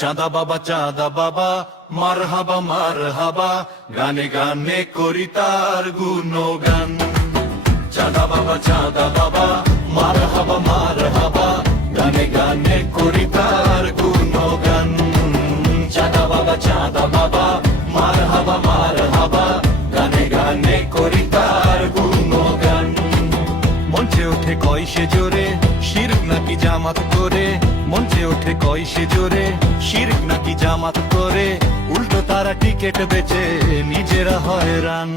চাঁদা বাবা মারহাবা মারহাবা, গানে গানে করি তার গুণগান। চাঁদা বাবা মারহাবা মারহাবা, গানে গানে করি তার গুণগান। চাঁদা বাবা মারহাবা মারহাবা, গানে গানে করি তার গুণগান। মঞ্চে ওঠে কয় সে জোরে, শিরক নাকি জামাত করে। মঞ্চে ওঠে কয় সে জোরে, শিরক নাকি জামাত করে। উল্টো তারা টিকেট বেচে নিজেরা হয়রান।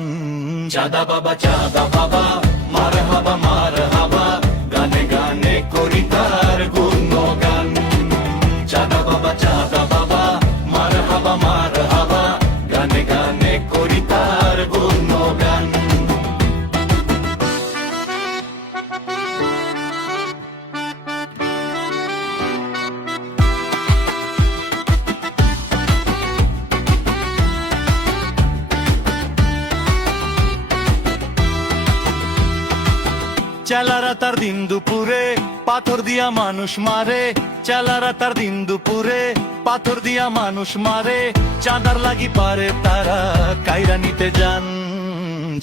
চাঁদা বাবা মারহাবা মারহাবা, গানে গানে করি তার গুণগান। চাঁদা বাবা মারহাবা মারহাবা, গানে গানে করি তার গুণগান। চেলারা তার দিন দুপুরে পাথর দিয়া মানুষ মারে। চেলারা তার দিন দুপুরে পাথর দিয়া মানুষ মারে। চাঁদার লাগি পারে তারা কাইরা নিতে যান।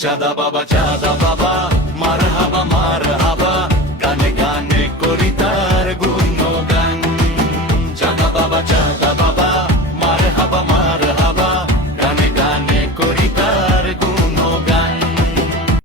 চাঁদা বাবা মারহাবা মারহাবা, গানে গানে করি তার গুণ।